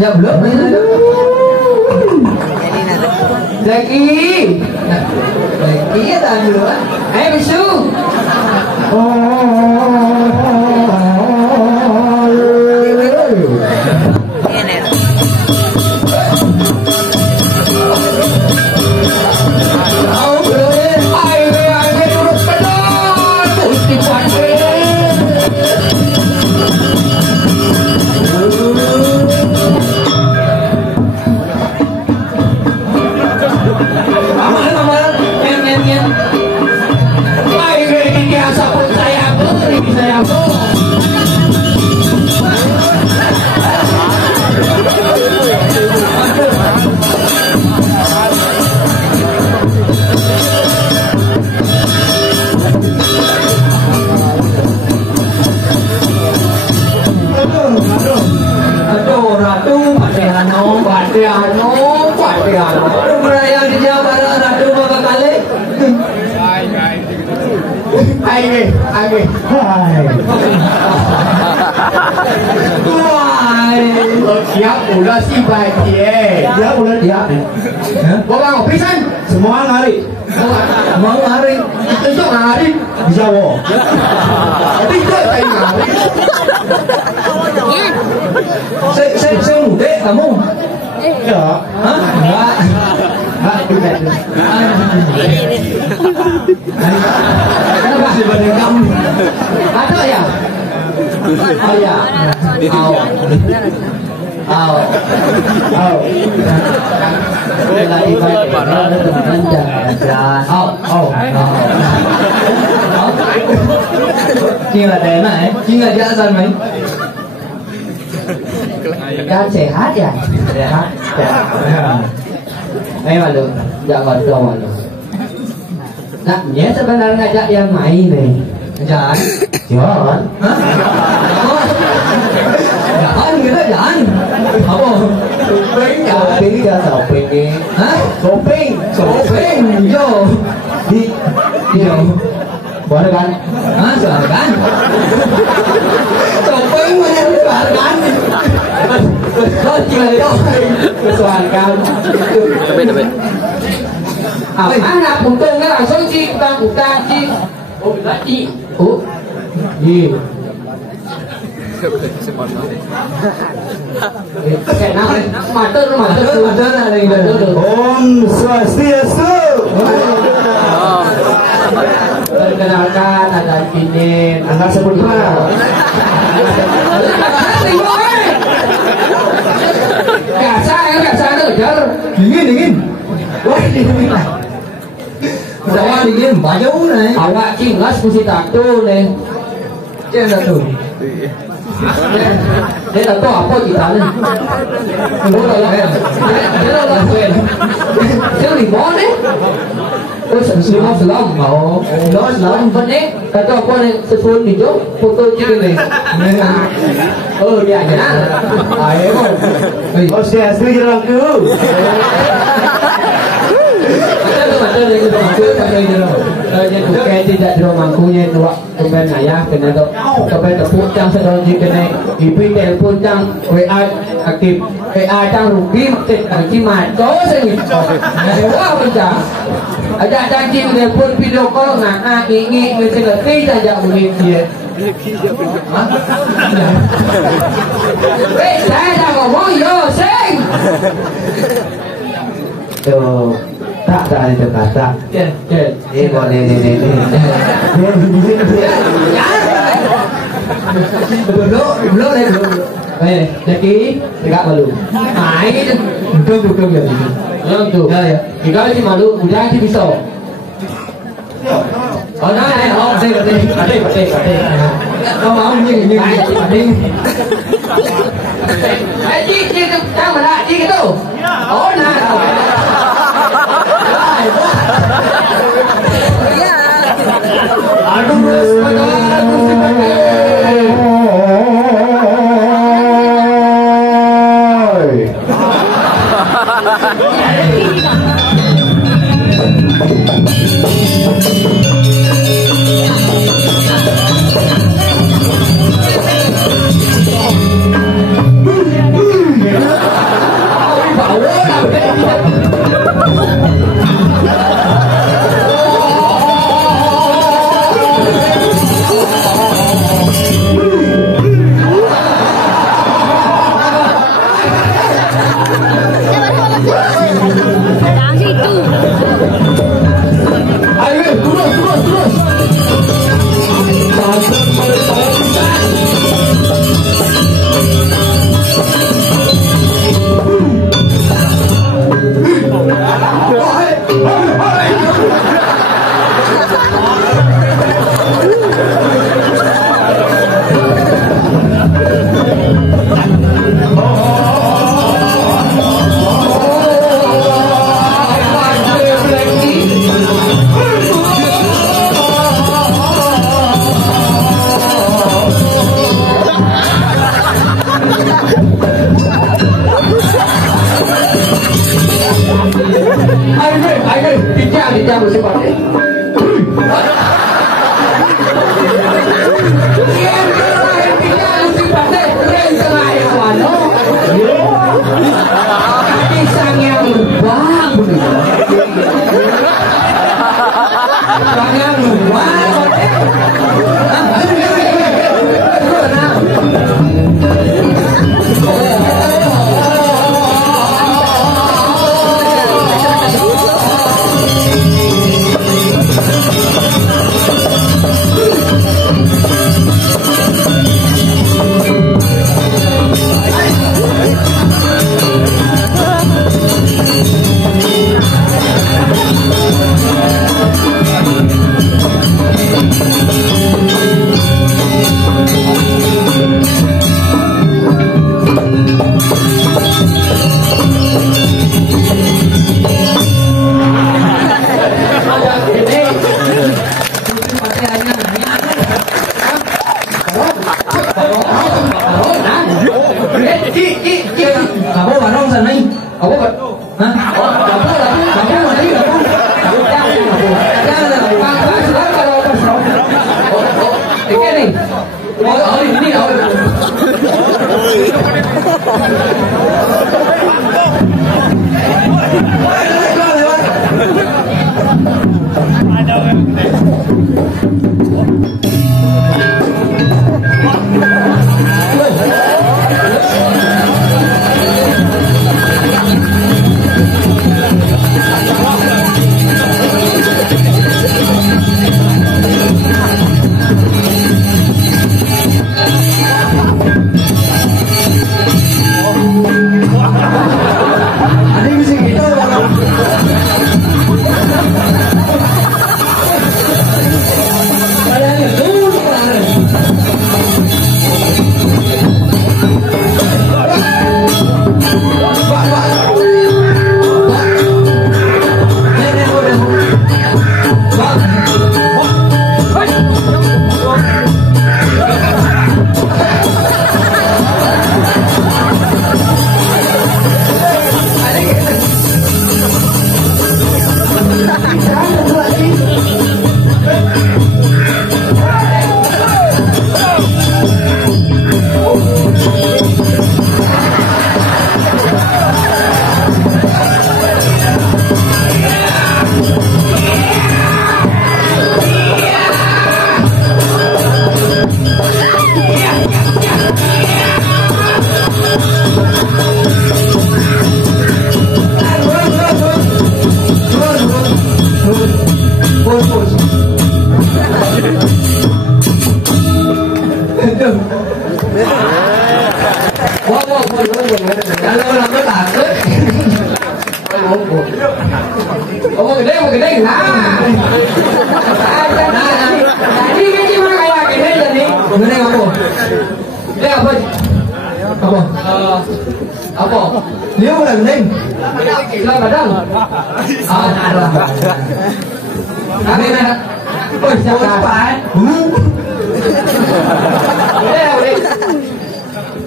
Ya belum. Lagi ya tahan dulu kan. Ayo bisu. Siap ulah si baik dia ulah dia. Bawa ngopi san semua ngari. Mau ngari itu ngari bisa wo. Tapi itu kayak ngari. Saya muda kamu. Ya. Hah? Enggak. Enggak tidak. Kenapa sih banding kamu? Ada ya? Oh ya. Lagi baik teman jangan. Kia là đẹp này, kia là dạ dần mấy. Đang sehat ya? Sehat. Mà được, dạ còn rồi mà được. Nah, ya sebenarnya ngajak yang main nih. Jangan. Jangan. Hah? Jangan kita jangan. Apa? Shopping ya shopping đi. Hah? Shopping. Yo. Đi. Yo. Buat kan? Hah? Buat kan? Shopping mana buat kan? Kau kira itu kesukaan kan? Tapi. Anak puntung cái là số chi ta chi. Ủa là chi. Ủa. Gì? Cái nào đấy? Mà tên là gì vậy? Om Swastiastu. Perkenalkan ada ini Angga Sepulma. Biasa tuh jar. Dingin. Wah dingin lah. Udah dingin baju nih. Awak cingas mesti takut nih. Jangan tuh. Đây là tỏ po chỉ tán này. Bố là quên. Thế là quên. Thế là bó đấy. Ôi sẵn sửa lắm mà nó lắm vẫn đấy. Ta cho con này sẽ phun thì chốt. Photo chứ cái này. Dạ nhá. Đấy không. Ôi xe sư cho lòng cứu. Jadi tidak di rumahkunya itu kemudian ayah kena tu kemudian tepuk cang sedang di kena ibu telepon cang WA aktif WA cang rugi cimat kau sengit wah macam ada janji telepon video call nak ingin mengerti saja boleh dia saya dah ngomong yo sing tuh tak ada kata. Ini boleh ini. Belum. Jadi tidak malu. Ini betul ya. Belum tu. Ya. Jika masih malu, udah sih bisa. Oh nah, betul. Kau mau ni. Ji kamu nak ji gitu. Oh nah. Aduh, Ayo, dijam mesti pakai. Pisang yang lubang pisang yang lubang Kamu barong sana ini. Aku kan, Omong gede nah. Jadi ini mah kayak gede jadi. Gede apa? Gede apa? Apa? Apa? Dia udah gede. Lah kadang. Ah, ada. Ada. Oh, siapa?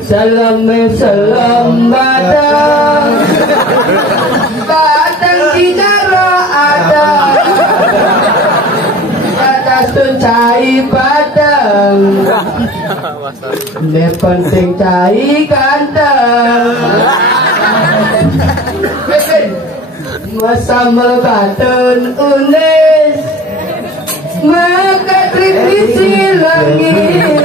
Salam salam badang di jaro ada sun cai badang ne penting cai ganteng masa melbatun unes maka trivisi langit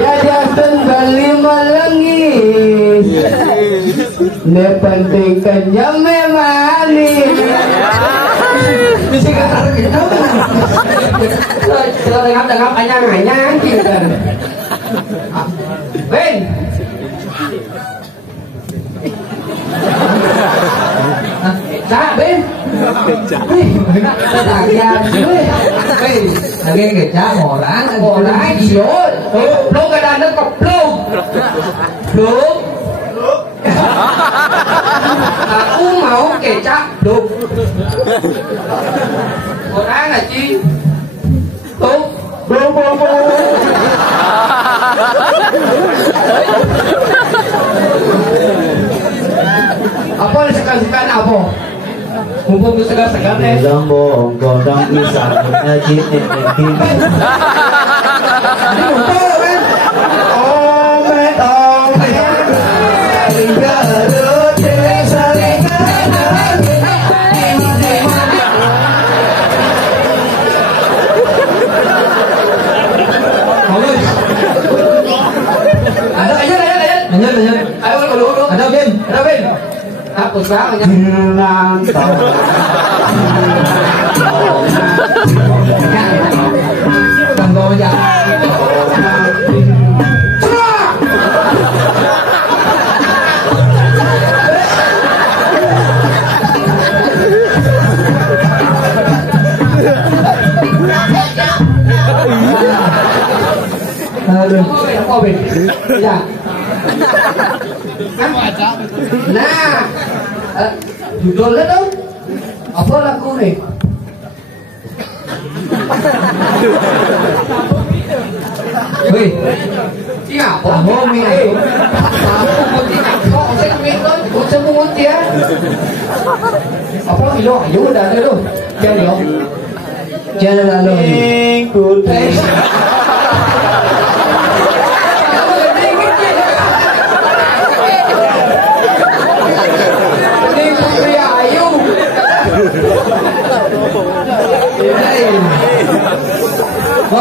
ya jatuh bali melengis ne penting kenyam manis bisa kata kita kalau dengar anyang gitu Ben Cak Ben lagi kecap orang idiot belum kadang kok belum aku mau kecap belum orang aja tuh belum itu segar-segar deh. Lombong godong pisang ngaji neneki. Ada Ben. Hapus lah. Hilang Tunggu aja. aduh. Apa Ben? Ya. Nah, judulnya dong. Apa lagu nih? Wih, iya, kamu nih. Kamu mungkin kok saya minta, saya mau ya. Apa kilo? Ayo udah ada loh. Jangan loh. Jangan lalu. Ikut.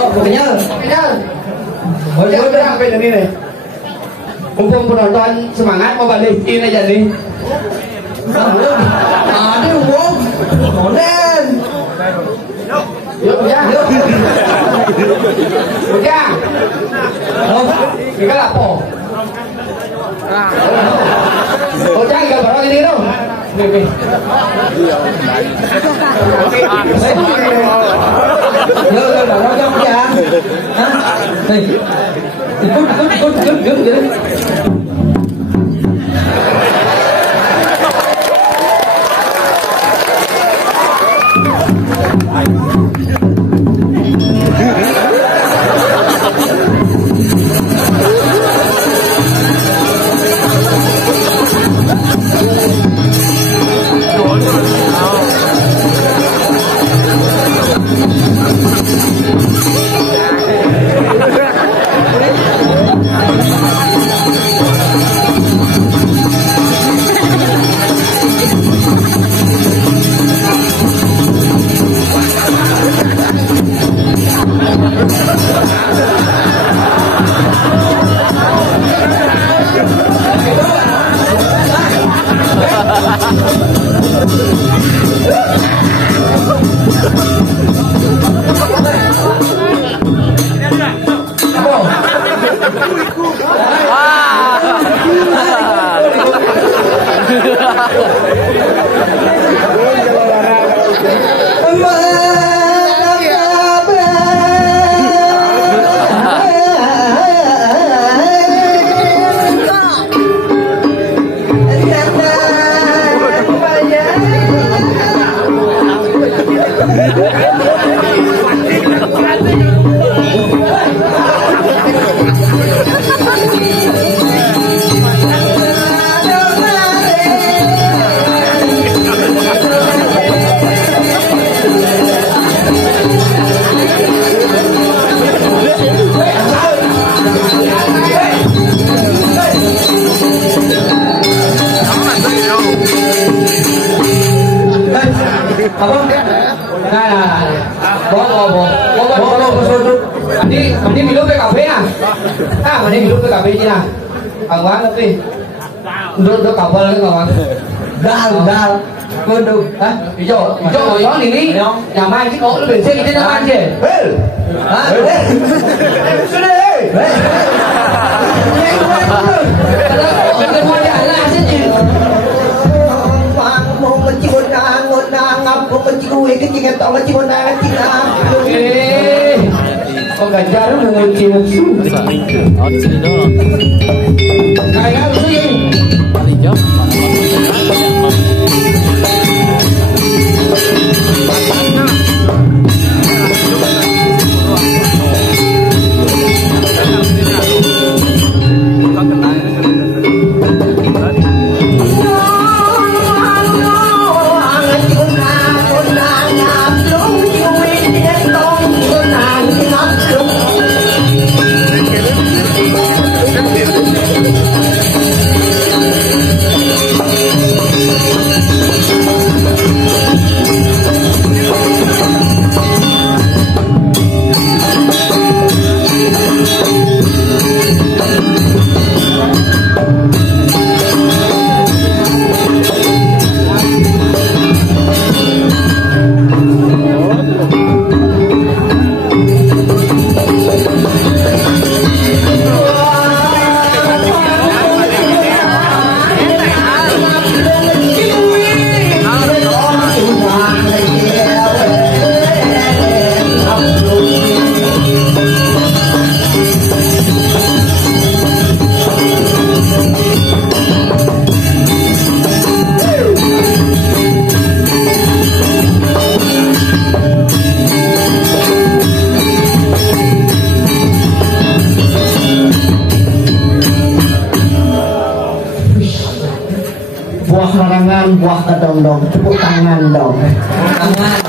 Kenyal. Oh, jangan berang apa ini nih? Mumpung penonton semangat mau balikin aja nih. Ada umum. Moden. Yuk ya. Udah. Kita lapo. Oh, jangan gambar ini dong. Nih. Lo bảo trong nhà. Hả? Này. Cút. Mandi minum ke kafe ah? Mandi minum ke kafe nya. Kawan tapi duduk kapal kan kawan. Dal. Kudu, hijau ini nyaman sih kok lu bensin itu nyaman sih. Oh ganjar mengunci musuh. Oh di sini doang. Kayak apa sih? Paling jauh. buah larangan, buah kedong-dong, tepuk tangan dong. Tangan.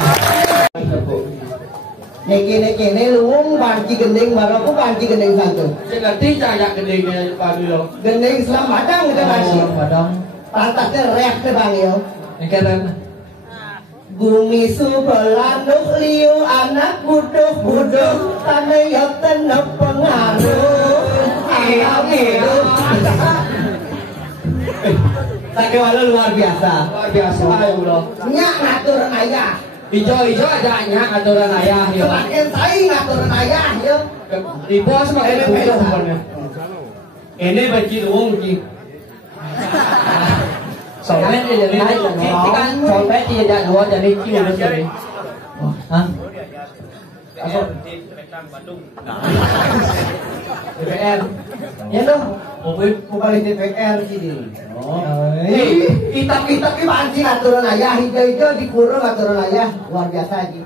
Niki luung banci gending baru aku banci gending satu. Saya ngerti saya gendingnya Pak Bilo. Gending selam badang kita masih. Padang. Pantatnya reak ke bang yo. Yang Bumi sebelah nuk liu anak buduk tanah yo tenok pengaruh. Alam hidup. Tapi walau luar biasa. luar biasa ya Allah. Nyak ngatur ayah. Ijo aja nya aturan ayah ya. Semakin saya ngatur ayah yo. Ibu semakin butuh sebenarnya. Ini bagi luang ki. Soalnya dia jadi kan soalnya dia jadi luar jadi ki udah jadi. Hah? DPR. Ya dong. Bukan DPR sini. Kitab ini pancing aturan ayah, hijau dikurung aturan ayah, luar biasa lagi.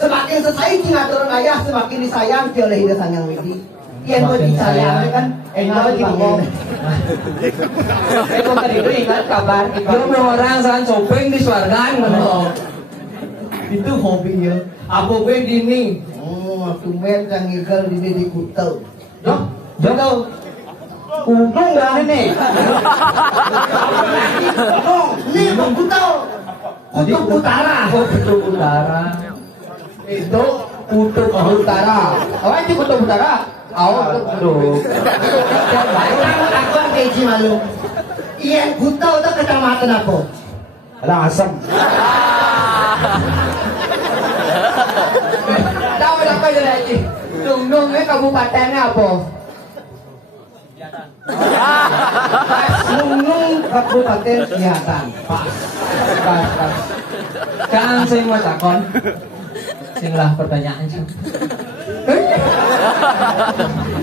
Semakin selesai aturan ayah, semakin disayang oleh hidup sang widi. Yang mau disayang kan, enak dibangun. Itu tadi itu ingat kabar kita orang salah shopping di Swargan mana? Itu hobi ya. Apa gue dini? Oh, tumben yang ngigel ini di Kutel. Jodoh. Untung berani nih. Ini Bang Kutel. Kutub Utara. Kutub Utara. Itu Kutub Utara. Oh, itu Kutub Utara. Oh, kutub. Aku keji malu. Iya, Kutel itu kecamatan apa? Ada asam. Tahu apa jadi lagi? Nung kabupatennya apa? Nung Kabupaten Selatan. Pas. Kan saya mau takon. Singlah pertanyaan sih.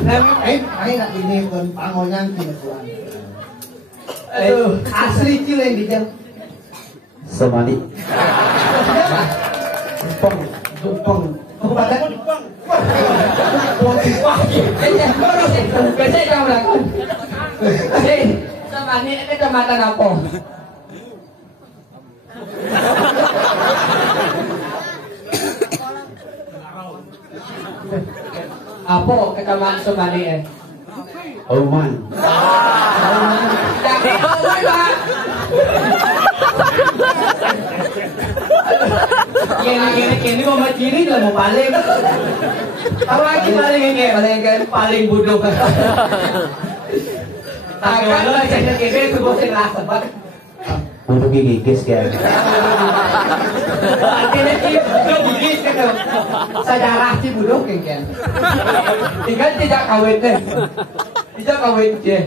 Nak ini pun pangonan kinetuan. Asli cile di jam. Somali. Tumpeng. Kabupaten. Biasa kamu lakukan. Sama ini kecamatan apa? Apa kecamatan Somali Oman. Kini mau maciri lah mau paling. Apa lagi paling bodoh kan? Akan lah saya kini itu bosan lah sebab. Untuk gigis kan. Artinya itu gigis kan. Sejarah si bodoh kan. Tinggal tidak kawin deh. Tidak kawin je.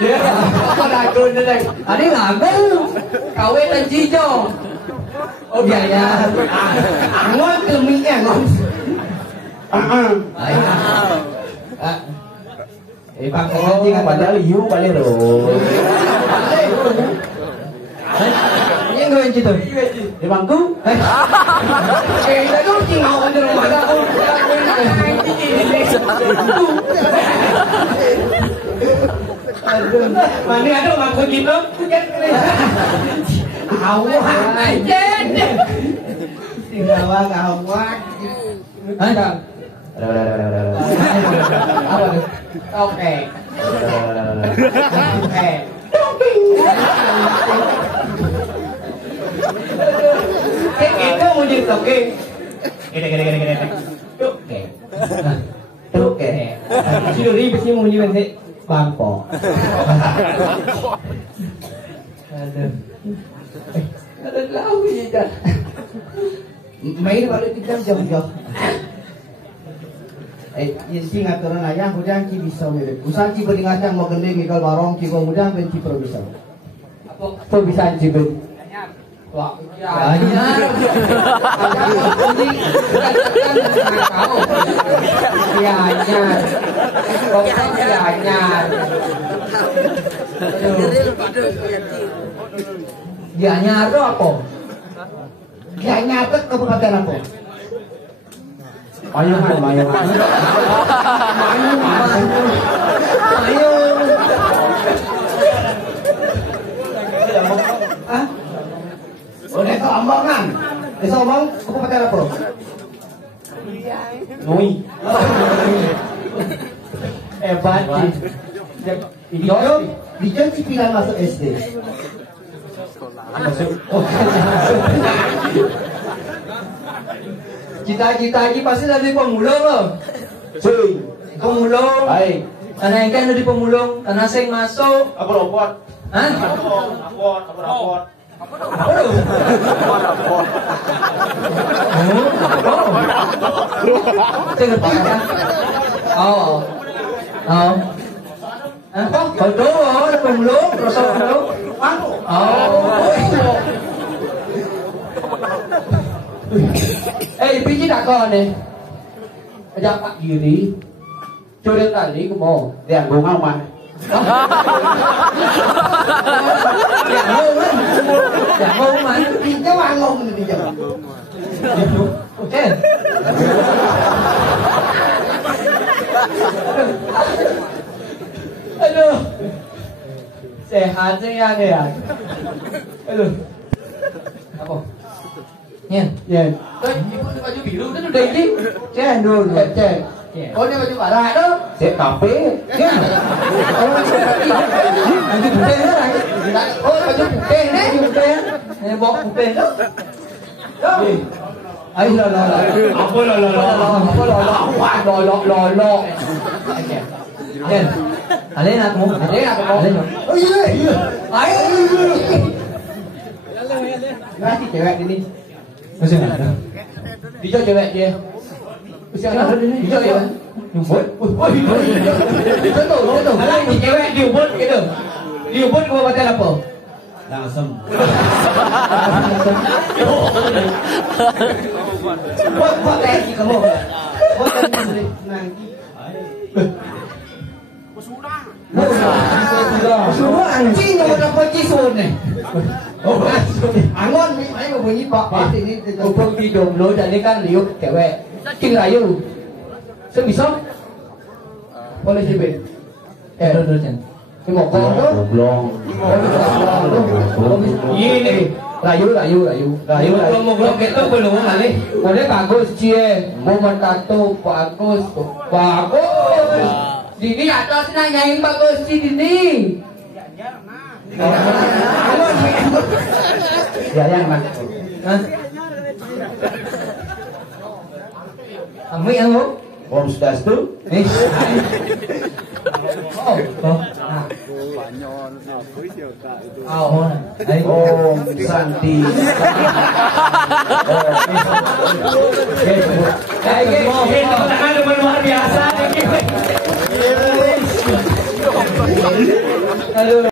Ya, apa lagu ni deh? Ada lagu kawin dan cijo. Oh biaya. Angon demi angon. Bang Oh, padahal you balik loh. Ini gue yang citu. Di bangku. Kita tu tinggal di rumah aku. Mana ada maksud gitu? Awak aja. Tinggal awak. Ada. Apa tu? Oke. Oke. Itu mau jadi oke. Gede. Oke. Oke. Sino rin kasi mo niyo hindi bangko. Ada lawi ya jan. Main balik kita jauh-jauh. Isi ngaturan ayah mudang ki bisa mirip. Usaha ki beringatang mau gendeng mikal barong ki mudang ben ki pro bisa. Apa bisa jibet? Wah, ya. Gianyar itu apa? Gianyar itu kabupaten apa? Mayungan. ngomong, aku pakai apa? Nui. Hebat. Dijon cipilan masuk SD. Cita-cita lagi pasti dari pemulung loh. Cuy. Pemulung. Baik. Karena yang kan dari pemulung, karena saya masuk. Apa robot? Hah? Rapot. Saya ngerti kan? Oh. Betul, pemulung, rasa pemulung. Biji tak kau ni. Ajak Pak Giri. Curi tali ke mau. Dia ngomong apa? Dạ ngon mà đi cháu ăn ngon thì giờ. Aduh. Sehat saya ni ya. Aduh. Apa? Nha. Ya. Tôi ibu ni baju biru tu dah ini. Cek dulu. Cek. Oh ni baju parah tu. Saya kafe. Ya. Nanti putih dah lah. Oh baju putih ni. Putih. Ni bawa putih tu. Ayo lo. Apa lo? Lo. Jen. Alin aku mau. Oh iya. Ayo. Nanti cewek ini. Macam mana? Dijak cewek dia. Macam mana? Dijak dia. Nyumbut. Betul. Alah ni cewek diubut gitu. Diubut kau batal apa? Langsung. Buat lagi kamu. Buat lagi nanti. Sudah anjing yang dapat cisun ni. Angon ni, ayo bunyi pak ini. Upung di domlo dan ni kan liuk cewek. Cing rayu. Sebisa. Boleh sibuk. Dulu Jen. Ni mau kau tu? Goblong. Ini rayu. Belum kita belum kali. Boleh bagus cie. Mau tato bagus. Dini atas nanya yang bagus di sini. Ya yang mana? Ami yang mau? Om Swastiastu. Om Santi. Luar biasa. Aduh.